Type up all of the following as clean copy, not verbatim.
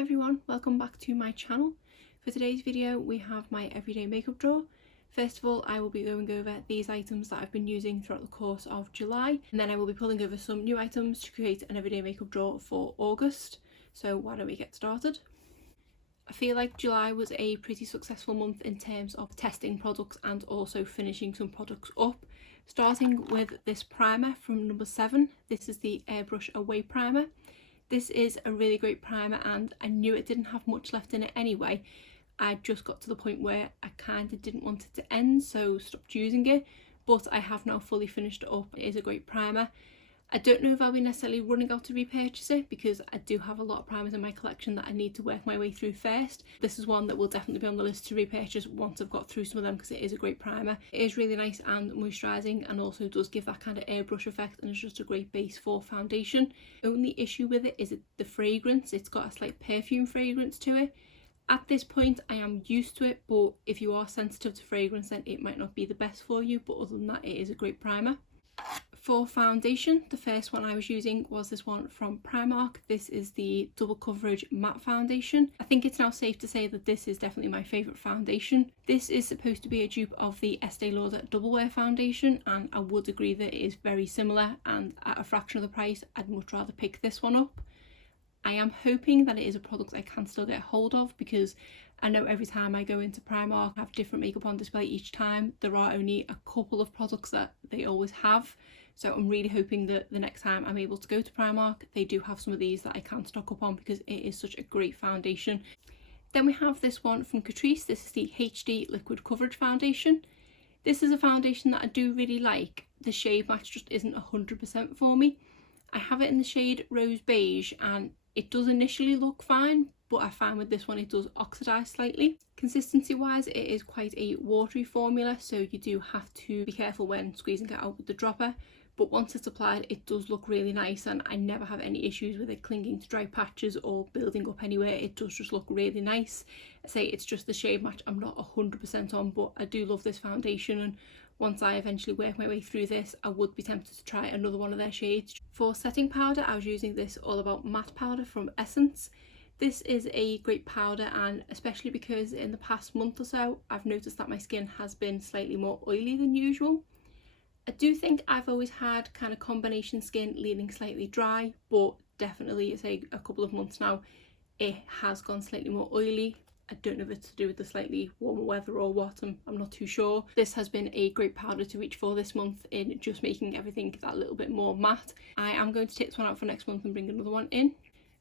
Hi everyone, welcome back to my channel. For today's video we have my everyday makeup drawer. First of all, I will be going over these items that I've been using throughout the course of July, and then I will be pulling over some new items to create an everyday makeup drawer for August. So why don't we get started? I feel like July was a pretty successful month in terms of testing products and also finishing some products up. Starting with this primer from number 7. This is the Airbrush Away Primer. This is a really great primer and I knew it didn't have much left in it anyway. I just got to the point where I kind of didn't want it to end, so stopped using it, but I have now fully finished it up. It is a great primer. I don't know if I'll be necessarily running out to repurchase it because I do have a lot of primers in my collection that I need to work my way through first. This is one that will definitely be on the list to repurchase once I've got through some of them because it is a great primer. It is really nice and moisturising and also does give that kind of airbrush effect, and it's just a great base for foundation. Only issue with it is the fragrance. It's got a slight perfume fragrance to it. At this point I am used to it, but if you are sensitive to fragrance then it might not be the best for you, but other than that it is a great primer. For foundation, the first one I was using was this one from Primark. This is the Double Coverage Matte Foundation. I think it's now safe to say that this is definitely my favourite foundation. This is supposed to be a dupe of the Estee Lauder Double Wear Foundation, and I would agree that it is very similar, and at a fraction of the price I'd much rather pick this one up. I am hoping that it is a product I can still get hold of, because I know every time I go into Primark I have different makeup on display each time. There are only a couple of products that they always have, so I'm really hoping that the next time I'm able to go to Primark they do have some of these that I can stock up on, because it is such a great foundation. Then we have this one from Catrice. This is the HD Liquid Coverage Foundation. This is a foundation that I do really like. The shade match just isn't 100% for me. I have it in the shade Rose Beige and it does initially look fine, but I find with this one it does oxidise slightly. Consistency wise it is quite a watery formula, so you do have to be careful when squeezing it out with the dropper, but once it's applied it does look really nice and I never have any issues with it clinging to dry patches or building up anywhere. It does just look really nice. I say it's just the shade match I'm not 100% on, but I do love this foundation, and once I eventually work my way through this I would be tempted to try another one of their shades. For setting powder I was using this All About Matte powder from Essence. This is a great powder, and especially because in the past month or so I've noticed that my skin has been slightly more oily than usual. I do think I've always had kind of combination skin leaning slightly dry, but definitely say a couple of months now it has gone slightly more oily. I don't know if it's to do with the slightly warmer weather or what, I'm not too sure. This has been a great powder to reach for this month in just making everything that little bit more matte. I am going to take this one out for next month and bring another one in.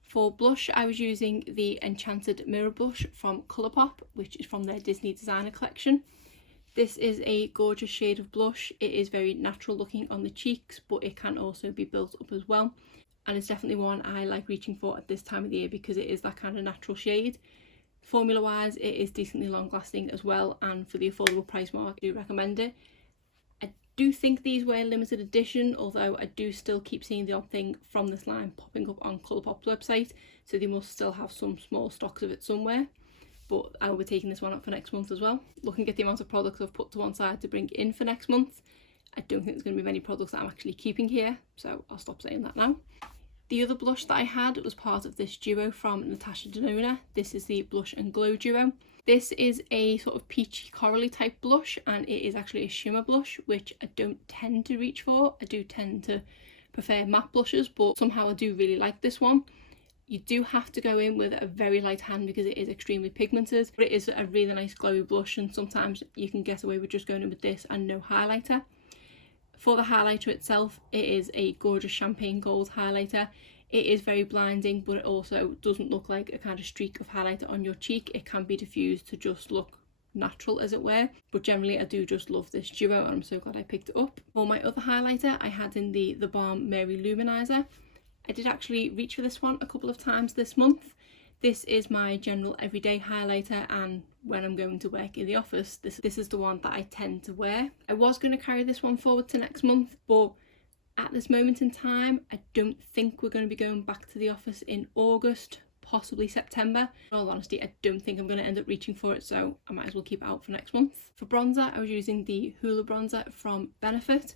For blush I was using the Enchanted Mirror Blush from Colourpop, which is from their Disney Designer collection. This is a gorgeous shade of blush. It is very natural looking on the cheeks, but it can also be built up as well, and it's definitely one I like reaching for at this time of the year because it is that kind of natural shade. Formula wise it is decently long lasting as well, and for the affordable price mark I do recommend it. I do think these were limited edition, although I do still keep seeing the odd thing from this line popping up on Colourpop's website, so they must still have some small stocks of it somewhere. But I will be taking this one up for next month as well. Looking at the amount of products I've put to one side to bring in for next month, I don't think there's going to be many products that I'm actually keeping here, so I'll stop saying that now. The other blush that I had was part of this duo from Natasha Denona. This is the Blush and Glow duo. This is a sort of peachy corally type blush, and it is actually a shimmer blush, which I don't tend to reach for. I do tend to prefer matte blushes, but somehow I do really like this one. You do have to go in with a very light hand because it is extremely pigmented, but it is a really nice glowy blush, and sometimes you can get away with just going in with this and no highlighter. For the highlighter itself, it is a gorgeous champagne gold highlighter. It is very blinding, but it also doesn't look like a kind of streak of highlighter on your cheek. It can be diffused to just look natural as it were, but generally I do just love this duo and I'm so glad I picked it up. For my other highlighter I had in the Balm Mary Lou Manizer. I did actually reach for this one a couple of times this month. This is my general everyday highlighter, and when I'm going to work in the office this is the one that I tend to wear. I was going to carry this one forward to next month, but at this moment in time I don't think we're going to be going back to the office in August, possibly September. In all honesty I don't think I'm going to end up reaching for it, so I might as well keep it out for next month. For bronzer I was using the Huda bronzer from Benefit.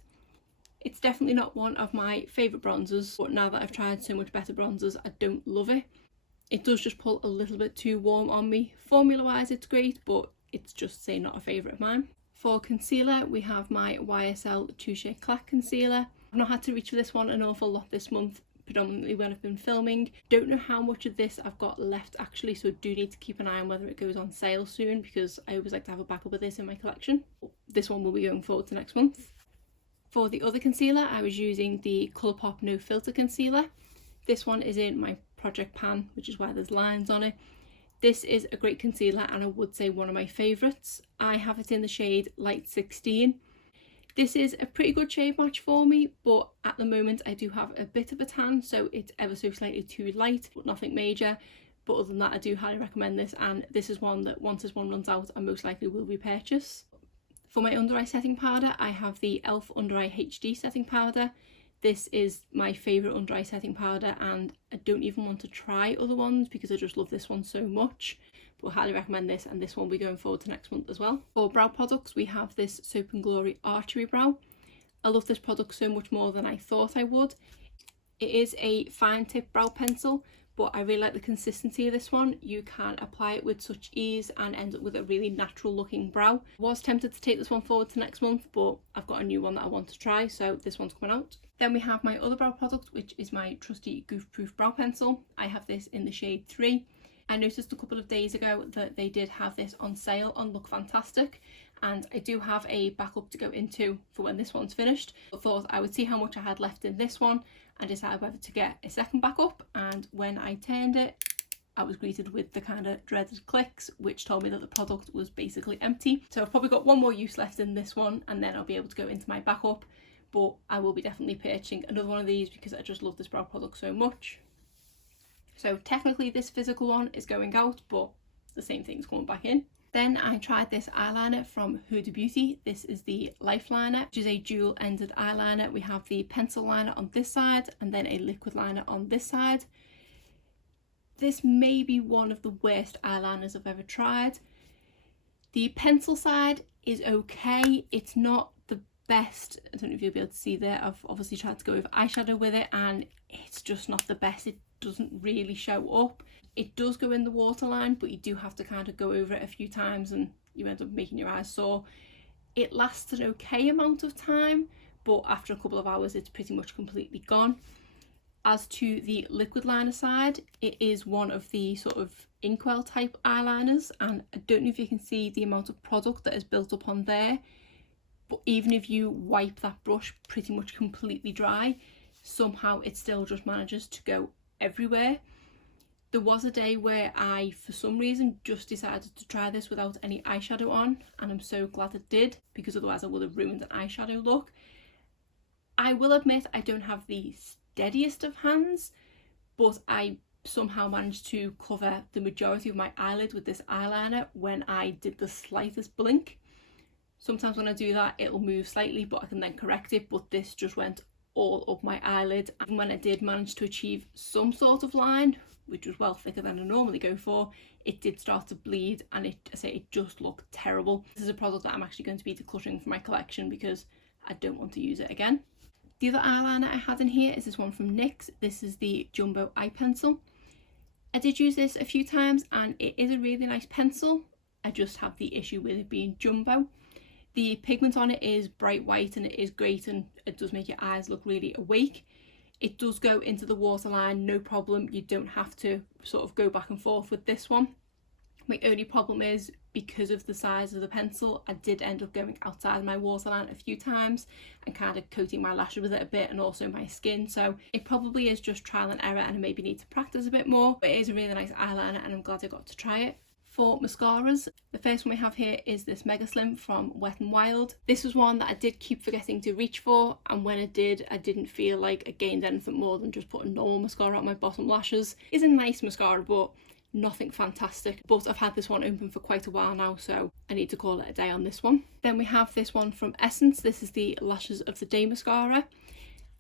It's definitely not one of my favourite bronzers, but now that I've tried so much better bronzers I don't love it. It does just pull a little bit too warm on me. Formula wise it's great, but it's just say not a favourite of mine. For concealer we have my YSL Touche Clack concealer. I've not had to reach for this one an awful lot this month, predominantly when I've been filming. Don't know how much of this I've got left actually, so I do need to keep an eye on whether it goes on sale soon, because I always like to have a backup of this in my collection. This one will be going forward to next month. For the other concealer I was using the Colourpop No Filter concealer. This one is in my Project Pan, which is why there's lines on it. This is a great concealer and I would say one of my favourites. I have it in the shade Light 16. This is a pretty good shade match for me, but at the moment I do have a bit of a tan, so it's ever so slightly too light, but nothing major. But other than that, I do highly recommend this, and this is one that once this one runs out I most likely will repurchase. For my under eye setting powder I have the e.l.f. Under Eye HD setting powder. This is my favourite under eye setting powder and I don't even want to try other ones because I just love this one so much. But highly recommend this, and this one will be going forward to next month as well. For brow products we have this Soap & Glory Archery Brow. I love this product so much more than I thought I would. It is a fine tip brow pencil, but I really like the consistency of this one. You can apply it with such ease and end up with a really natural looking brow. I was tempted to take this one forward to next month, but I've got a new one that I want to try, so this one's coming out. Then we have my other brow product, which is my trusty Goof Proof Brow Pencil. I have this in the shade 3. I noticed a couple of days ago that they did have this on sale on Look Fantastic, and I do have a backup to go into for when this one's finished. I thought I would see how much I had left in this one and decide whether to get a second backup, and when I turned it I was greeted with the kind of dreaded clicks which told me that the product was basically empty. So I've probably got one more use left in this one and then I'll be able to go into my backup, but I will be definitely purchasing another one of these because I just love this brow product so much. So technically this physical one is going out, but the same thing's coming back in. Then I tried this eyeliner from Huda Beauty. This is the Lifeliner, which is a dual ended eyeliner. We have the pencil liner on this side and then a liquid liner on this side. This may be one of the worst eyeliners I've ever tried. The pencil side is okay. It's not the best. I don't know if you'll be able to see there. I've obviously tried to go with eyeshadow with it and it's just not the best. It doesn't really show up. It does go in the waterline, but you do have to kind of go over it a few times and you end up making your eyes sore. It lasts an okay amount of time, but after a couple of hours it's pretty much completely gone. As to the liquid liner side, it is one of the sort of inkwell type eyeliners, and I don't know if you can see the amount of product that is built up on there, but even if you wipe that brush pretty much completely dry, somehow it still just manages to go everywhere. There was a day where I, for some reason, just decided to try this without any eyeshadow on, and I'm so glad I did, because otherwise I would have ruined an eyeshadow look. I will admit I don't have the steadiest of hands, but I somehow managed to cover the majority of my eyelid with this eyeliner when I did the slightest blink. Sometimes when I do that it'll move slightly, but I can then correct it, but this just went all up my eyelid. And when I did manage to achieve some sort of line, which was well thicker than I normally go for, it did start to bleed and it just looked terrible. This is a product that I'm actually going to be decluttering from my collection because I don't want to use it again. The other eyeliner I had in here is this one from NYX. This is the Jumbo Eye Pencil. I did use this a few times and it is a really nice pencil. I just have the issue with it being jumbo. The pigment on it is bright white and it is great and it does make your eyes look really awake. It does go into the waterline, no problem. You don't have to sort of go back and forth with this one. My only problem is, because of the size of the pencil, I did end up going outside my waterline a few times and kind of coating my lashes with it a bit and also my skin. So it probably is just trial and error and I maybe need to practice a bit more. But it is a really nice eyeliner and I'm glad I got to try it. For mascaras, the first one we have here is this Mega Slim from Wet n Wild. This was one that I did keep forgetting to reach for, and when I did, I didn't feel like I gained anything more than just putting normal mascara on my bottom lashes. It's a nice mascara, but nothing fantastic. But I've had this one open for quite a while now, so I need to call it a day on this one. Then we have this one from Essence. This is the Lashes of the Day mascara,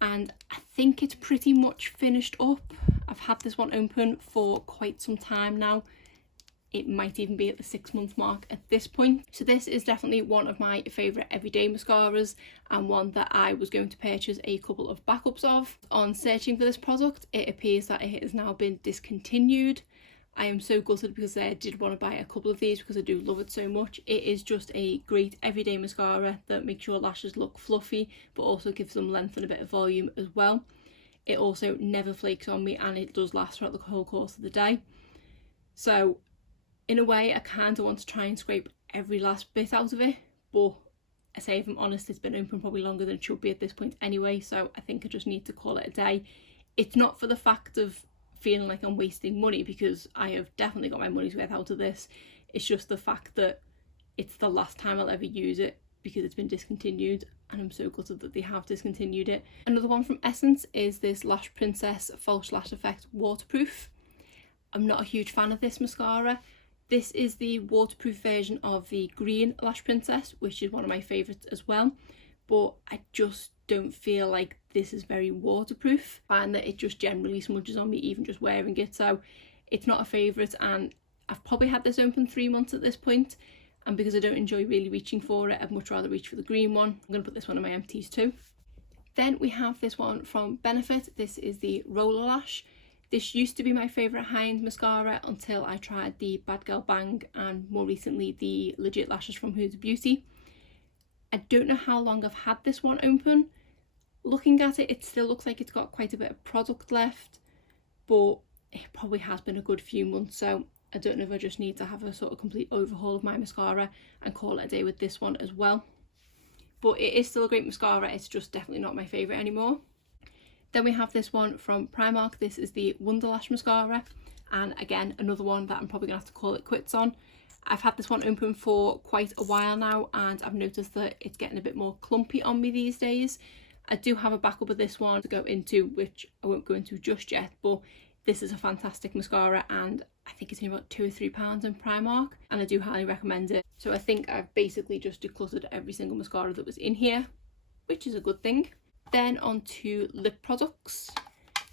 and I think it's pretty much finished up. I've had this one open for quite some time now. It might even be at the 6-month mark at this point. So this is definitely one of my favourite everyday mascaras and one that I was going to purchase a couple of backups of. On searching for this product, it appears that it has now been discontinued. I am so gutted because I did want to buy a couple of these because I do love it so much. It is just a great everyday mascara that makes your lashes look fluffy but also gives them length and a bit of volume as well. It also never flakes on me and it does last throughout the whole course of the day. So in a way I kind of want to try and scrape every last bit out of it, but I say, if I'm honest, it's been open probably longer than it should be at this point anyway, so I think I just need to call it a day. It's not for the fact of feeling like I'm wasting money, because I have definitely got my money's worth out of this. It's just the fact that it's the last time I'll ever use it because it's been discontinued, and I'm so gutted that they have discontinued it. Another one from Essence is this Lash Princess False Lash Effect Waterproof. I'm not a huge fan of this mascara. This is the waterproof version of the green Lash Princess, which is one of my favourites as well, but I just don't feel like this is very waterproof. I find that it just generally smudges on me even just wearing it, so it's not a favourite, and I've probably had this open 3 months at this point, and because I don't enjoy really reaching for it, I'd much rather reach for the green one. I'm going to put this one on my empties too. Then we have this one from Benefit. This is the Roller Lash. This used to be my favourite high-end mascara until I tried the Bad Girl Bang and more recently the Legit Lashes from Huda Beauty. I don't know how long I've had this one open. Looking at it, it still looks like it's got quite a bit of product left, but it probably has been a good few months, so I don't know if I just need to have a sort of complete overhaul of my mascara and call it a day with this one as well. But it is still a great mascara, it's just definitely not my favourite anymore. Then we have this one from Primark. This is the Wonderlash Mascara, and again another one that I'm probably going to have to call it quits on. I've had this one open for quite a while now and I've noticed that it's getting a bit more clumpy on me these days. I do have a backup of this one to go into, which I won't go into just yet, but this is a fantastic mascara and I think it's only about £2 or £3 in Primark, and I do highly recommend it. So I think I've basically just decluttered every single mascara that was in here, which is a good thing. Then on to lip products.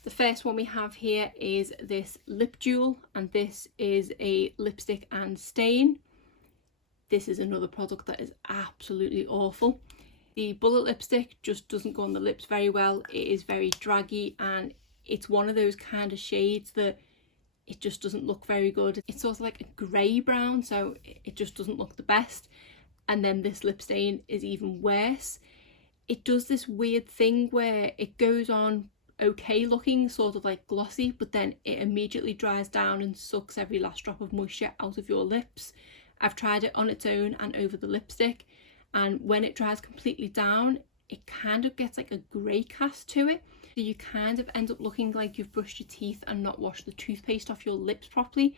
The first one we have here is this lip jewel, and this is a lipstick and stain. This is another product that is absolutely awful. The bullet lipstick just doesn't go on the lips very well. It is very draggy and it's one of those kind of shades that it just doesn't look very good. It's sort of like a grey brown, so it just doesn't look the best. And then this lip stain is even worse. It does this weird thing where it goes on okay looking, sort of like glossy, but then it immediately dries down and sucks every last drop of moisture out of your lips. I've tried it on its own and over the lipstick, and when it dries completely down, it kind of gets like a grey cast to it. So you kind of end up looking like you've brushed your teeth and not washed the toothpaste off your lips properly.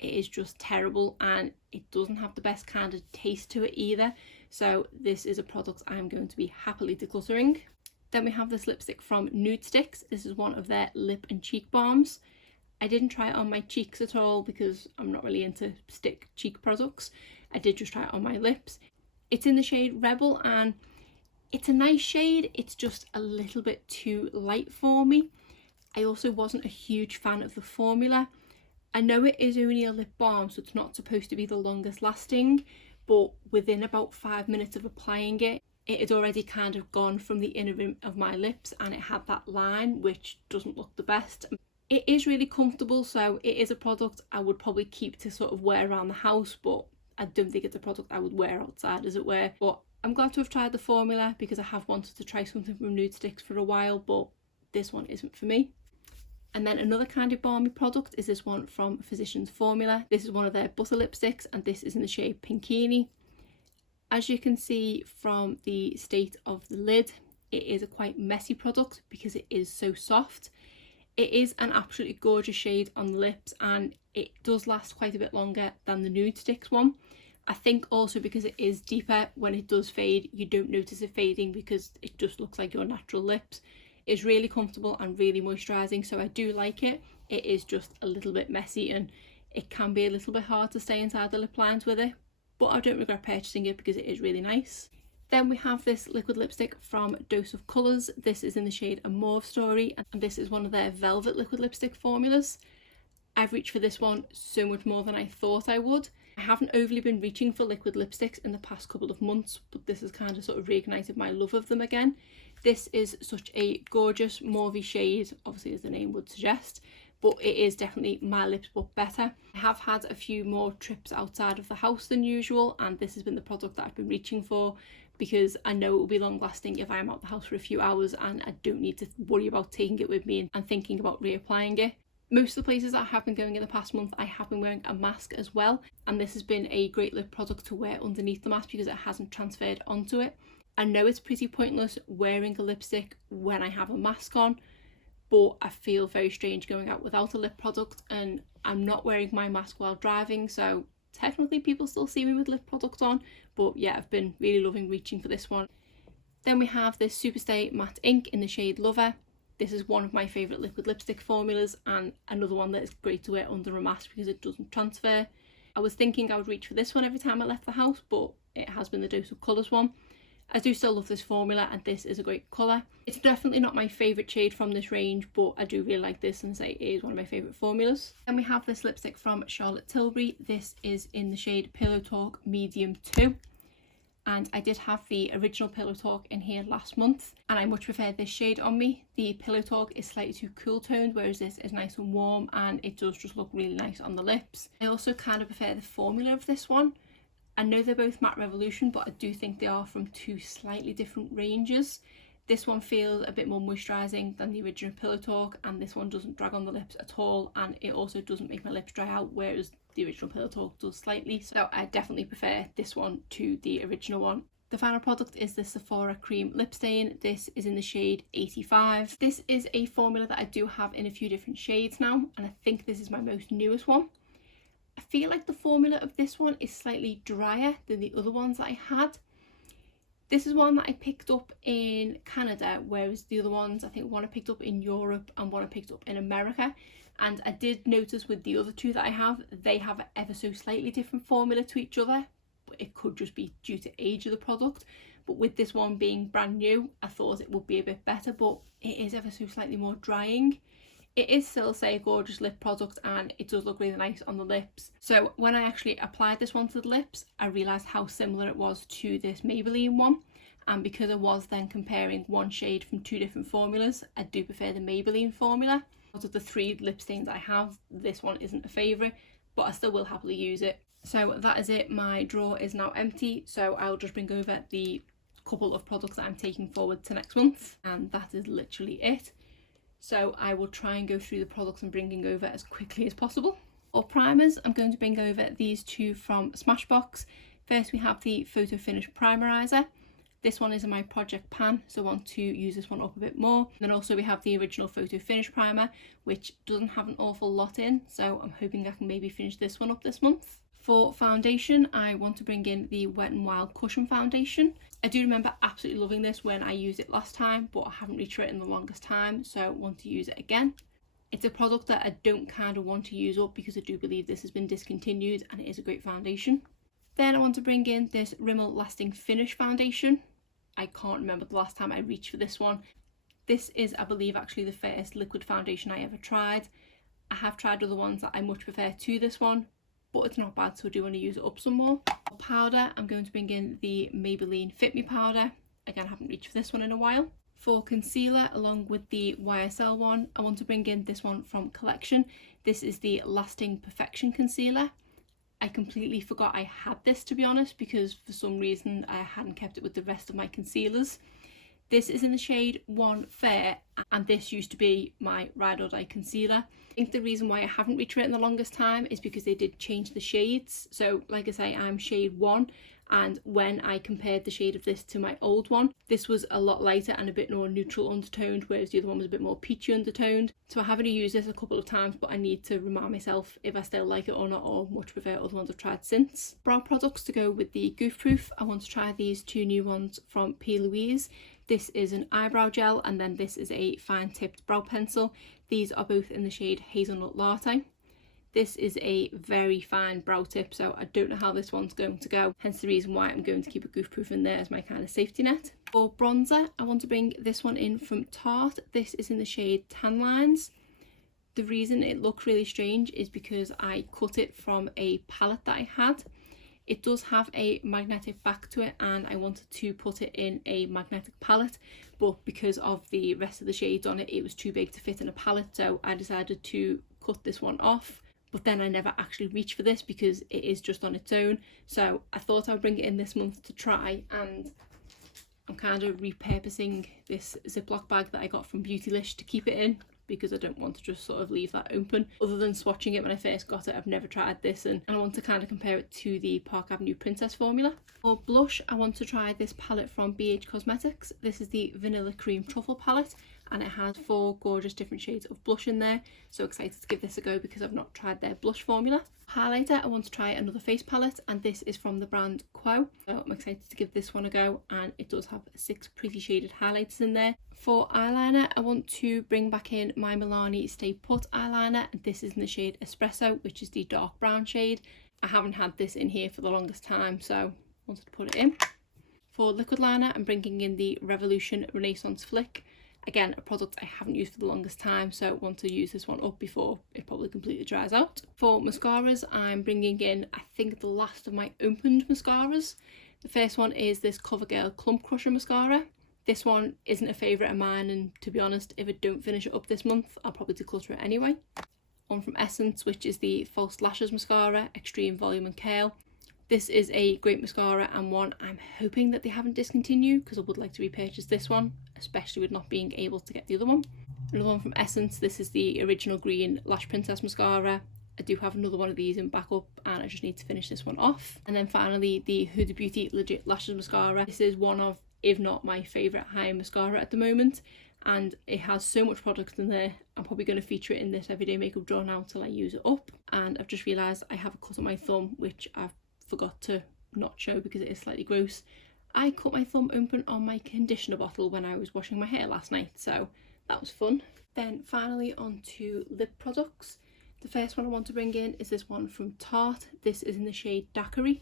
It is just terrible and it doesn't have the best kind of taste to it either. So this is a product I'm going to be happily decluttering. Then we have this lipstick from Nude Sticks. This is one of their lip and cheek balms. I didn't try it on my cheeks at all because I'm not really into stick cheek products. I did just try it on my lips. It's in the shade Rebel and it's a nice shade. It's just a little bit too light for me. I also wasn't a huge fan of the formula. I know it is only a lip balm, so it's not supposed to be the longest lasting, but within about 5 minutes of applying it, it had already kind of gone from the inner rim of my lips and it had that line, which doesn't look the best. It is really comfortable, so it is a product I would probably keep to sort of wear around the house, but I don't think it's a product I would wear outside, as it were. But I'm glad to have tried the formula because I have wanted to try something from Nude Sticks for a while, but this one isn't for me. And then another kind of balmy product is this one from Physicians Formula. This is one of their butter lipsticks and this is in the shade Pinkini. As you can see from the state of the lid, it is a quite messy product because it is so soft. It is an absolutely gorgeous shade on the lips and it does last quite a bit longer than the Nude Sticks one. I think also because it is deeper, when it does fade, you don't notice it fading because it just looks like your natural lips. It's really comfortable and really moisturising, so I do like it. It is just a little bit messy and it can be a little bit hard to stay inside the lip lines with it, but I don't regret purchasing it because it is really nice. Then we have this liquid lipstick from Dose of Colours. This is in the shade A Mauve Story and this is one of their velvet liquid lipstick formulas. I've reached for this one so much more than I thought I would. I haven't overly been reaching for liquid lipsticks in the past couple of months, but this has kind of sort of reignited my love of them again. This is such a gorgeous mauvey shade, obviously as the name would suggest, but it is definitely my lips but better. I have had a few more trips outside of the house than usual, and this has been the product that I've been reaching for because I know it will be long lasting if I am out the house for a few hours and I don't need to worry about taking it with me and thinking about reapplying it. Most of the places that I have been going in the past month, I have been wearing a mask as well, and this has been a great lip product to wear underneath the mask because it hasn't transferred onto it. I know it's pretty pointless wearing a lipstick when I have a mask on, but I feel very strange going out without a lip product, and I'm not wearing my mask while driving, so technically people still see me with lip product on. But yeah, I've been really loving reaching for this one. Then we have this Superstay Matte Ink in the shade Lover. This is one of my favourite liquid lipstick formulas and another one that is great to wear under a mask because it doesn't transfer. I was thinking I would reach for this one every time I left the house, but it has been the Dose of Colours one. I do still love this formula and this is a great colour. It's definitely not my favourite shade from this range, but I do really like this and say it is one of my favourite formulas. Then we have this lipstick from Charlotte Tilbury. This is in the shade Pillow Talk Medium 2. And I did have the original Pillow Talk in here last month and I much prefer this shade on me. The Pillow Talk is slightly too cool toned, whereas this is nice and warm and it does just look really nice on the lips. I also kind of prefer the formula of this one. I know they're both Matte Revolution, but I do think they are from two slightly different ranges. This one feels a bit more moisturising than the original Pillow Talk, and this one doesn't drag on the lips at all, and it also doesn't make my lips dry out, whereas the original Pillow Talk does slightly. So I definitely prefer this one to the original one. The final product is the Sephora Cream Lip Stain. This is in the shade 85. This is a formula that I do have in a few different shades now, and I think this is my most newest one. I feel like the formula of this one is slightly drier than the other ones that I had. This is one that I picked up in Canada, whereas the other ones, I think one I picked up in Europe and one I picked up in America. And I did notice with the other two that I have, they have an ever so slightly different formula to each other. But it could just be due to age of the product. But with this one being brand new, I thought it would be a bit better, but it is ever so slightly more drying. It is still, say, a gorgeous lip product and it does look really nice on the lips. So when I actually applied this one to the lips, I realised how similar it was to this Maybelline one. And because I was then comparing one shade from two different formulas, I do prefer the Maybelline formula. Out of the three lip stains I have, this one isn't a favourite, but I still will happily use it. So that is it. My drawer is now empty, so I'll just bring over the couple of products that I'm taking forward to next month. And that is literally it. So I will try and go through the products I'm bringing over as quickly as possible. For primers, I'm going to bring over these two from Smashbox. First we have the Photo Finish Primerizer. This one is in my project pan, so I want to use this one up a bit more. And then also we have the original Photo Finish Primer, which doesn't have an awful lot in, so I'm hoping I can maybe finish this one up this month. For foundation, I want to bring in the Wet n Wild Cushion Foundation. I do remember absolutely loving this when I used it last time, but I haven't reached for it in the longest time, so I want to use it again. It's a product that I don't kind of want to use up because I do believe this has been discontinued and it is a great foundation. Then I want to bring in this Rimmel Lasting Finish Foundation. I can't remember the last time I reached for this one. This is, I believe, actually the first liquid foundation I ever tried. I have tried other ones that I much prefer to this one, but it's not bad, so I do want to use it up some more. For powder, I'm going to bring in the Maybelline Fit Me Powder. Again, I haven't reached for this one in a while. For concealer, along with the YSL one, I want to bring in this one from Collection. This is the Lasting Perfection Concealer. I completely forgot I had this, to be honest, because for some reason I hadn't kept it with the rest of my concealers. This is in the shade 1 Fair, and this used to be my Ride or Die concealer. I think the reason why I haven't reached for it in the longest time is because they did change the shades. So like I say, I'm shade 1, and when I compared the shade of this to my old one, this was a lot lighter and a bit more neutral undertoned, whereas the other one was a bit more peachy undertoned. So I have only used this a couple of times, but I need to remind myself if I still like it or not, or much prefer other ones I've tried since. Brow products to go with the Goof Proof. I want to try these two new ones from P. Louise. This is an eyebrow gel, and then this is a fine tipped brow pencil. These are both in the shade Hazelnut Latte. This is a very fine brow tip, so I don't know how this one's going to go, hence the reason why I'm going to keep a Goof Proof in there as my kind of safety net. For bronzer, I want to bring this one in from Tarte. This is in the shade Tan Lines. The reason it looks really strange is because I cut it from a palette that I had. It does have a magnetic back to it, and I wanted to put it in a magnetic palette, but because of the rest of the shades on it, it was too big to fit in a palette, so I decided to cut this one off, but then I never actually reached for this because it is just on its own. So I thought I'd bring it in this month to try, and I'm kind of repurposing this Ziploc bag that I got from Beautylish to keep it in, because I don't want to just sort of leave that open. Other than swatching it when I first got it, I've never tried this, and I want to kind of compare it to the Park Avenue Princess formula. For blush, I want to try this palette from BH Cosmetics. This is the Vanilla Cream Truffle palette, and it has 4 gorgeous different shades of blush in there. So excited to give this a go because I've not tried their blush formula. Highlighter, I want to try another face palette, and this is from the brand Quo. So I'm excited to give this one a go, and it does have 6 pretty shaded highlighters in there. For eyeliner, I want to bring back in my Milani Stay Put eyeliner, and this is in the shade Espresso, which is the dark brown shade. I haven't had this in here for the longest time, so wanted to put it in. For liquid liner, I'm bringing in the Revolution Renaissance Flick. Again, a product I haven't used for the longest time, so I want to use this one up before it probably completely dries out. For mascaras, I'm bringing in, I think, the last of my opened mascaras. The first one is this Covergirl Clump Crusher mascara. This one isn't a favourite of mine, and to be honest, if I don't finish it up this month, I'll probably declutter it anyway. One from Essence, which is the False Lashes mascara, Extreme Volume and Curl. This is a great mascara, and one I'm hoping that they haven't discontinued, because I would like to repurchase this one, especially with not being able to get the other one. Another one from Essence, this is the Original Green Lash Princess mascara. I do have another one of these in backup, and I just need to finish this one off. And then finally, the Huda Beauty Legit Lashes mascara. This is one of, if not my favourite high-end mascara at the moment, and it has so much product in there. I'm probably going to feature it in this everyday makeup drawer now till I use it up. And I've just realised I have a cut on my thumb, which I've forgot to not show because it is slightly gross. I cut my thumb open on my conditioner bottle when I was washing my hair last night, so that was fun. Then finally on to lip products. The first one I want to bring in is this one from Tarte. This is in the shade Daiquiri.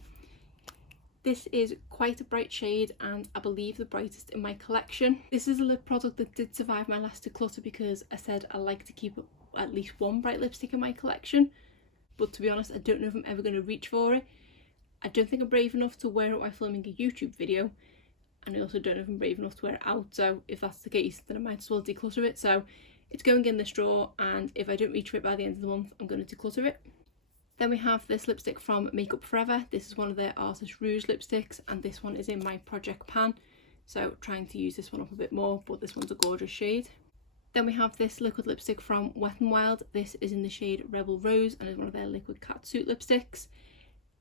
This is quite a bright shade, and I believe the brightest in my collection. This is a lip product that did survive my last declutter because I said I like to keep at least one bright lipstick in my collection, but to be honest, I don't know if I'm ever going to reach for it. I don't think I'm brave enough to wear it while filming a YouTube video, and I also don't know if I'm brave enough to wear it out, so if that's the case then I might as well declutter it. So it's going in this drawer, and if I don't reach for it by the end of the month, I'm going to declutter it. Then we have this lipstick from Makeup Forever. This is one of their Artist Rouge lipsticks, and this one is in my project pan, so trying to use this one up a bit more, but this one's a gorgeous shade. Then we have this liquid lipstick from Wet n Wild. This is in the shade Rebel Rose and is one of their liquid catsuit lipsticks.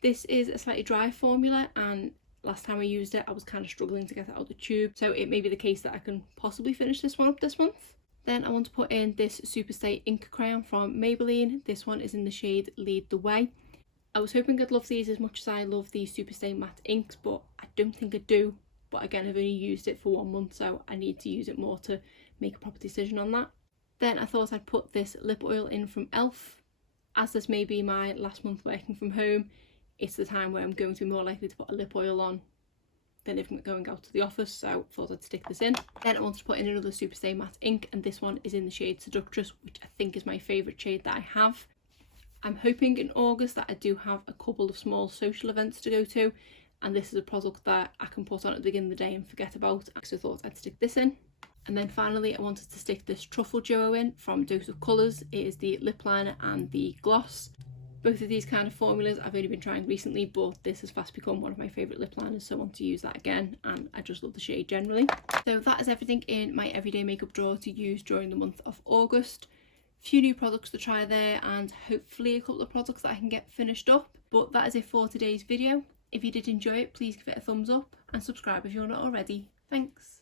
This is a slightly dry formula, and last time I used it I was kind of struggling to get it out the tube, so it may be the case that I can possibly finish this one up this month. Then I want to put in this Superstay Ink Crayon from Maybelline. This one is in the shade Lead the Way. I was hoping I'd love these as much as I love the Superstay matte inks, but I don't think I do. But again, I've only used it for 1 month, so I need to use it more to make a proper decision on that. Then I thought I'd put this lip oil in from ELF. As this may be my last month working from home, it's the time where I'm going to be more likely to put a lip oil on than if I'm going out to the office, so I thought I'd stick this in. Then I wanted to put in another Superstay matte ink, and this one is in the shade Seductress, which I think is my favourite shade that I have. I'm hoping in August that I do have a couple of small social events to go to, and this is a product that I can put on at the beginning of the day and forget about, so I thought I'd stick this in. And then finally I wanted to stick this Truffle duo in from Dose of Colours. It is the lip liner and the gloss. Both of these kind of formulas I've only been trying recently, but this has fast become one of my favourite lip liners, so I want to use that again, and I just love the shade generally. So that is everything in my everyday makeup drawer to use during the month of August. Few new products to try there, and hopefully a couple of products that I can get finished up. But that is it for today's video. If you did enjoy it, please give it a thumbs up and subscribe if you're not already. Thanks.